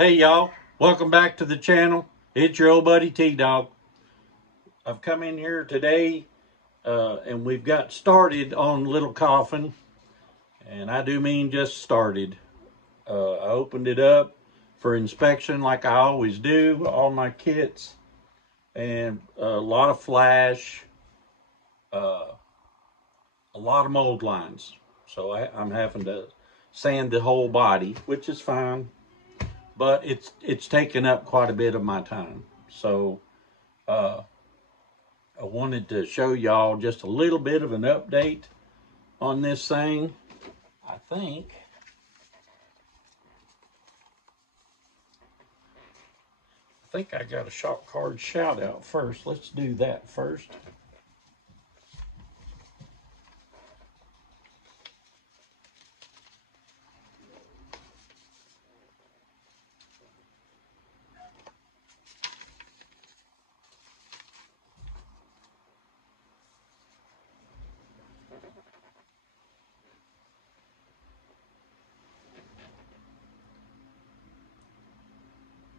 Hey y'all, welcome back to the channel. It's your old buddy T-Dawg. I've come in here today and we've got started on Li'l Coffin, and I do mean just started. I opened it up for inspection like I always do, all my kits, and a lot of flash, a lot of mold lines. So I'm having to sand the whole body, which is fine, but it's taken up quite a bit of my time. So I wanted to show y'all just a little bit of an update on this thing. I think I got a shop card shout out first. Let's do that first.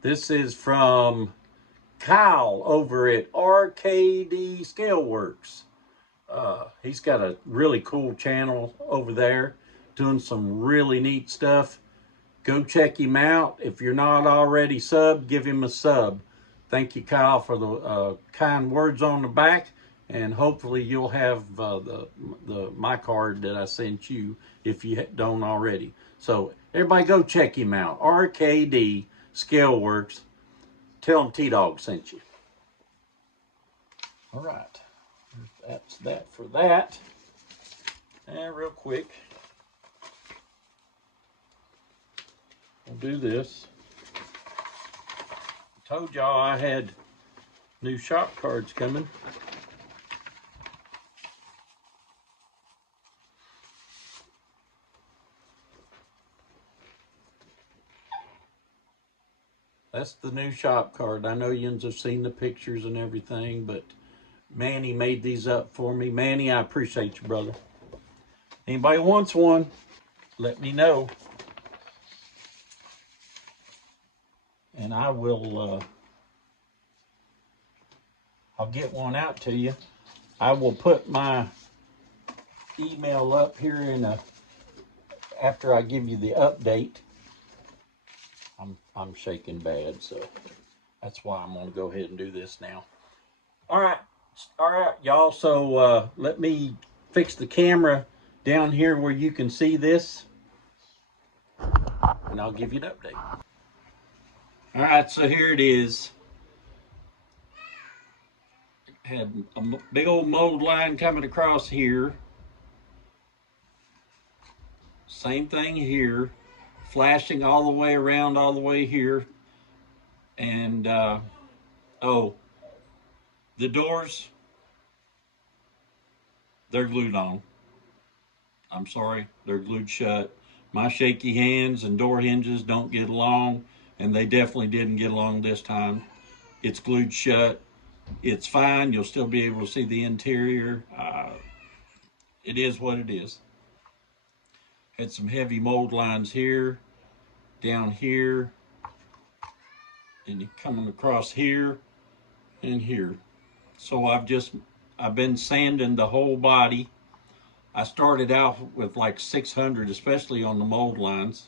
This is from Kyle over at RKD Scaleworks. He's got a really cool channel over there doing some really neat stuff. Go check him out. If you're not already subbed, give him a sub. Thank you, Kyle, for the kind words on the back, and hopefully you'll have my card that I sent you if you don't already. So everybody go check him out. RKD Scaleworks. Tell him T-Dawg sent you. All right, that's that for that. And real quick, we'll do this. I told y'all I had new shop cards coming. That's the new shop card. I know yous have seen the pictures and everything, but Manny made these up for me. Manny, I appreciate you, brother. Anybody wants one, let me know. And I will, I'll get one out to you. I will put my email up here after I give you the update. I'm shaking bad, so that's why I'm gonna go ahead and do this now. All right, y'all. So let me fix the camera down here where you can see this, and I'll give you an update. All right, so here it is. Had a big old mold line coming across here. Same thing here, flashing all the way around, all the way here. And oh, the doors, they're glued on. I'm sorry, they're glued shut. My shaky hands and door hinges don't get along, and they definitely didn't get along this time. It's glued shut. It's fine. You'll still be able to see the interior. It is what it is. Had some heavy mold lines here, down here, and coming across here and here. So I've been sanding the whole body. I started out with like 600, especially on the mold lines.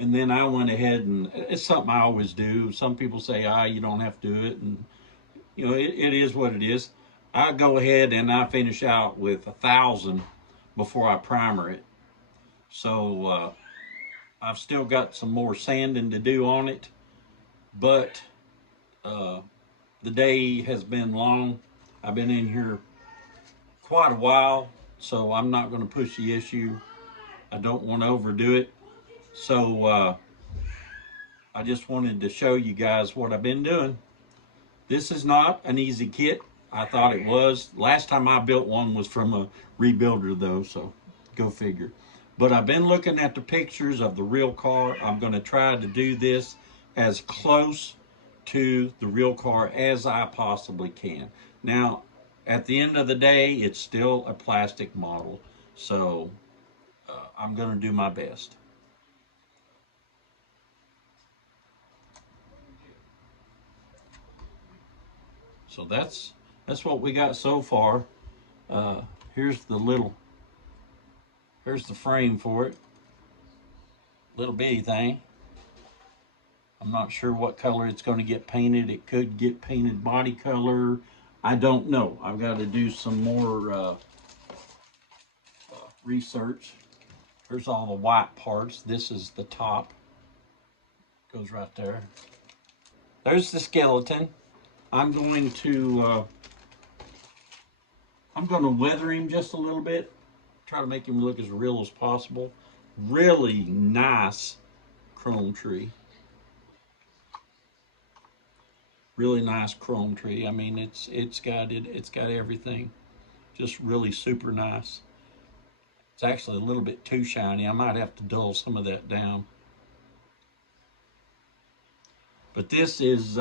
And then I went ahead, and it's something I always do. Some people say, you don't have to do it. And, you know, it is what it is. I go ahead and I finish out with 1,000 before I primer it. So I've still got some more sanding to do on it. But the day has been long. I've been in here quite a while, so I'm not going to push the issue. I don't want to overdo it. So I just wanted to show you guys what I've been doing. This is not an easy kit. I thought it was. Last time I built one was from a rebuilder though, so go figure. But I've been looking at the pictures of the real car. I'm going to try to do this as close to the real car as I possibly can. Now, at the end of the day, it's still a plastic model, so I'm going to do my best. So that's what we got so far. Here's here's the frame for it. Little bitty thing. I'm not sure what color it's going to get painted. It could get painted body color. I don't know. I've got to do some more research. Here's all the white parts. This is the top. Goes right there. There's the skeleton. I'm going to weather him just a little bit. Try to make him look as real as possible. Really nice chrome tree. Really nice chrome tree. I mean, it's got everything. Just really super nice. It's actually a little bit too shiny. I might have to dull some of that down. But this is,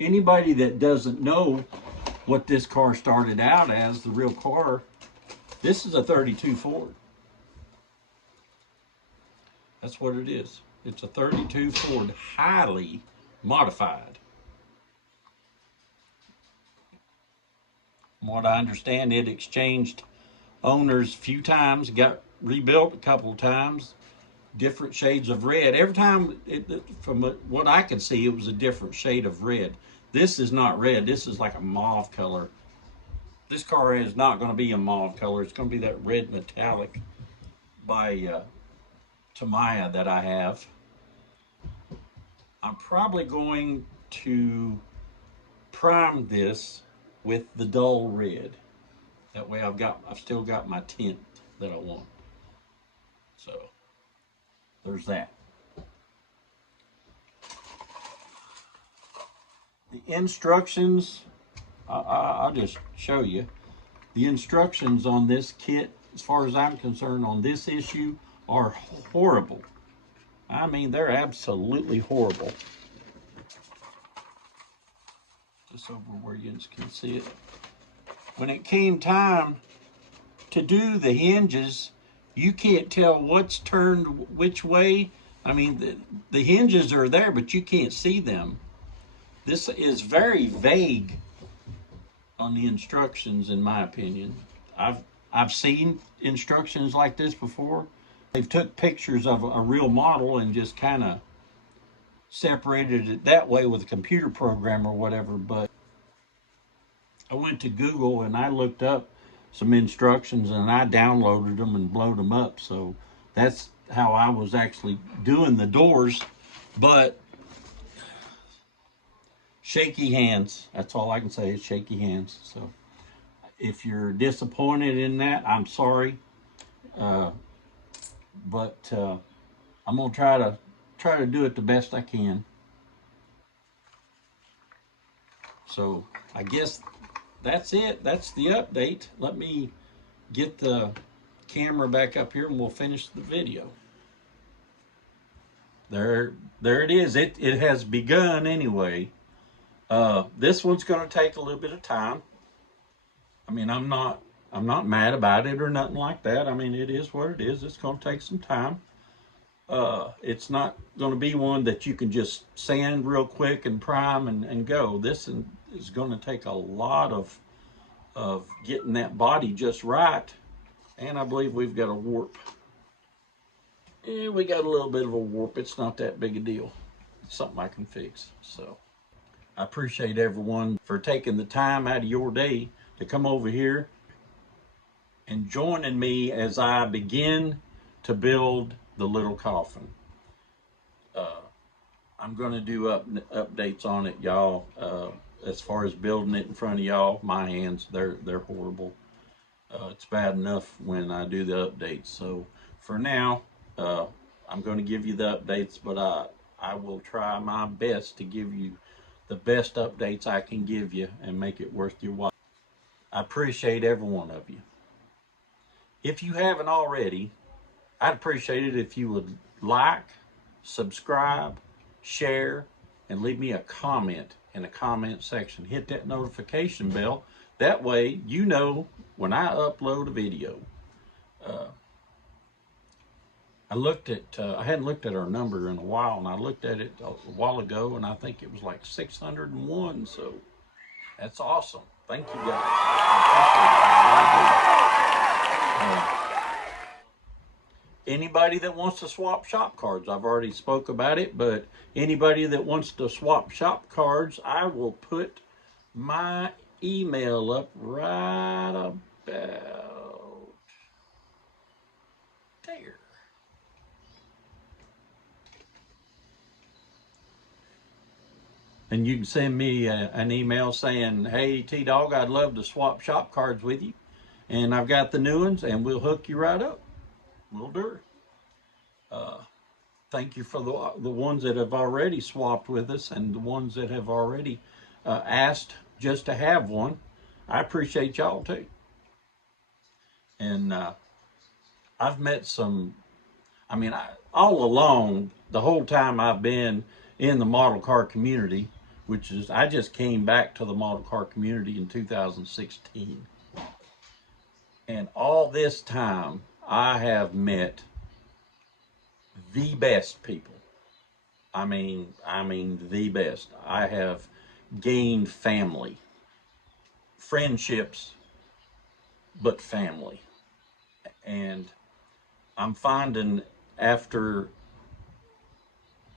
anybody that doesn't know what this car started out as, the real car, this is a 32 Ford. That's what it is. It's a 32 Ford, highly modified. From what I understand, it exchanged owners a few times, got rebuilt a couple of times, different shades of red. Every time, from what I could see, it was a different shade of red. This is not red. This is like a mauve color. This car is not going to be a mauve color. It's going to be that red metallic by Tamiya that I have. I'm probably going to prime this with the dull red. That way I've still got my tint that I want. So there's that. The instructions, I'll just show you. The instructions on this kit, as far as I'm concerned, on this issue, are horrible. I mean, they're absolutely horrible. Just over where you can see it. When it came time to do the hinges, you can't tell what's turned which way. I mean, the hinges are there, but you can't see them. This is very vague on the instructions, in my opinion. I've seen instructions like this before. They've took pictures of a real model and just kind of separated it that way with a computer program or whatever. But I went to Google and I looked up some instructions and I downloaded them and blowed them up. So that's how I was actually doing the doors. But shaky hands. That's all I can say is shaky hands. So if you're disappointed in that, I'm sorry. But I'm gonna try to do it the best I can. So I guess that's it. That's the update. Let me get the camera back up here and we'll finish the video. There it is. It has begun anyway. This one's going to take a little bit of time. I mean, I'm not mad about it or nothing like that. I mean, it is what it is. It's going to take some time. It's not going to be one that you can just sand real quick and prime and go. This is going to take a lot of getting that body just right. And I believe we've got a warp. Yeah, we got a little bit of a warp. It's not that big a deal. It's something I can fix. So I appreciate everyone for taking the time out of your day to come over here and joining me as I begin to build the Li'l Coffin. I'm going to do updates on it, y'all. As far as building it in front of y'all, my hands, they're horrible. It's bad enough when I do the updates. So for now, I'm going to give you the updates, but I will try my best to give you the best updates I can give you and make it worth your while. I appreciate every one of you. If you haven't already, I'd appreciate it if you would like, subscribe, share, and leave me a comment in the comment section. Hit that notification bell. That way you know when I upload a video. I hadn't looked at our number in a while, and I looked at it a while ago, and I think it was like 601. So That's awesome. Thank you guys. I appreciate it. Anybody that wants to swap shop cards, I've already spoke about it, but anybody that wants to swap shop cards, I will put my email up right about there. And you can send me an email saying, hey, T-Dawg, I'd love to swap shop cards with you. And I've got the new ones, and we'll hook you right up. We'll do it. Thank you for the ones that have already swapped with us and the ones that have already asked just to have one. I appreciate y'all too. And I've met some, all along, the whole time I've been in the model car community, which is, I just came back to the model car community in 2016. And all this time, I have met the best people. I mean, the best. I have gained family, friendships, but family. And I'm finding after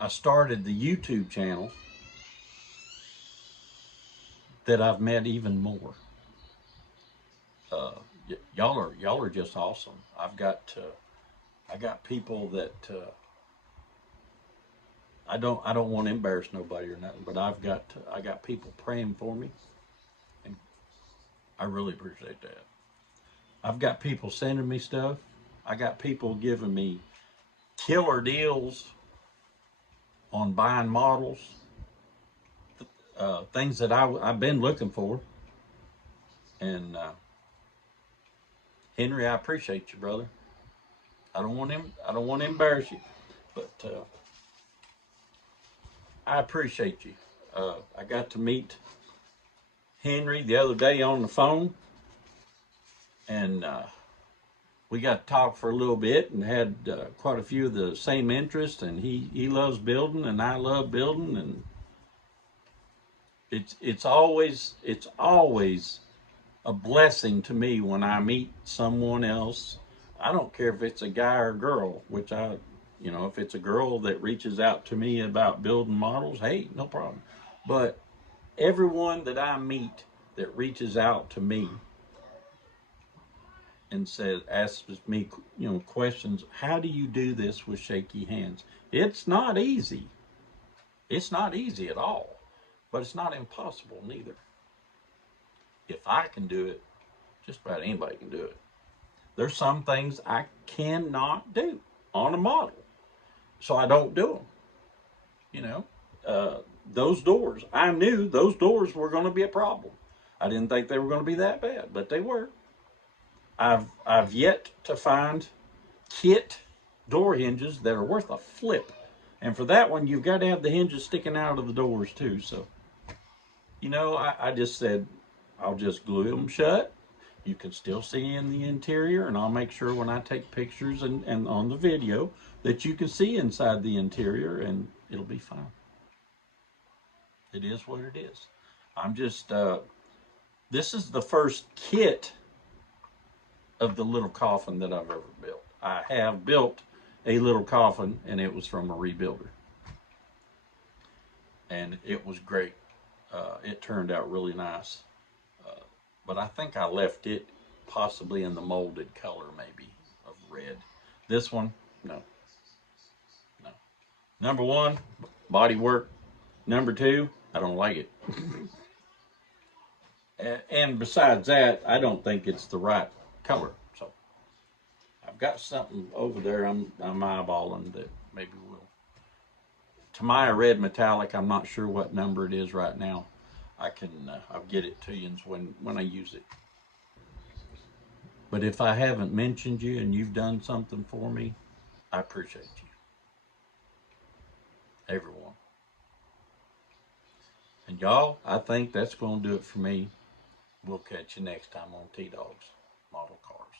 I started the YouTube channel that I've met even more. Uh, y'all are just awesome. I got people that I don't want to embarrass nobody or nothing, but I got people praying for me, and I really appreciate that. I've got people sending me stuff. I got people giving me killer deals on buying models, things that I've been looking for. And Henry, I appreciate you, brother. I don't want him. I don't want to embarrass you, but I appreciate you. I got to meet Henry the other day on the phone, and we got to talk for a little bit and had quite a few of the same interests. And he loves building, and I love building, and it's always a blessing to me when I meet someone else. I don't care if it's a guy or a girl, if it's a girl that reaches out to me about building models, hey, no problem. But everyone that I meet that reaches out to me and asks me, questions, how do you do this with shaky hands? It's not easy. It's not easy at all, but it's not impossible neither. If I can do it, just about anybody can do it. There's some things I cannot do on a model, so I don't do them. Those doors, I knew those doors were going to be a problem. I didn't think they were going to be that bad, but they were. I've yet to find kit door hinges that are worth a flip, and for that one, you've got to have the hinges sticking out of the doors too. So, I just said I'll just glue them shut. You can still see in the interior, and I'll make sure when I take pictures and on the video that you can see inside the interior, and it'll be fine. It is what it is. I'm just, this is the first kit of the Li'l Coffin that I've ever built. I have built a Li'l Coffin, and it was from a rebuilder. And it was great. It turned out really nice. But I think I left it possibly in the molded color, maybe, of red. This one, no. Number one, Bodywork. Number two, I don't like it. And besides that, I don't think it's the right color. So I've got something over there I'm eyeballing that maybe will. Tamiya Red Metallic, I'm not sure what number it is right now. I'll get it to you when I use it. But if I haven't mentioned you and you've done something for me, I appreciate you. Everyone. And y'all, I think that's going to do it for me. We'll catch you next time on T-Dawg's Model Cars.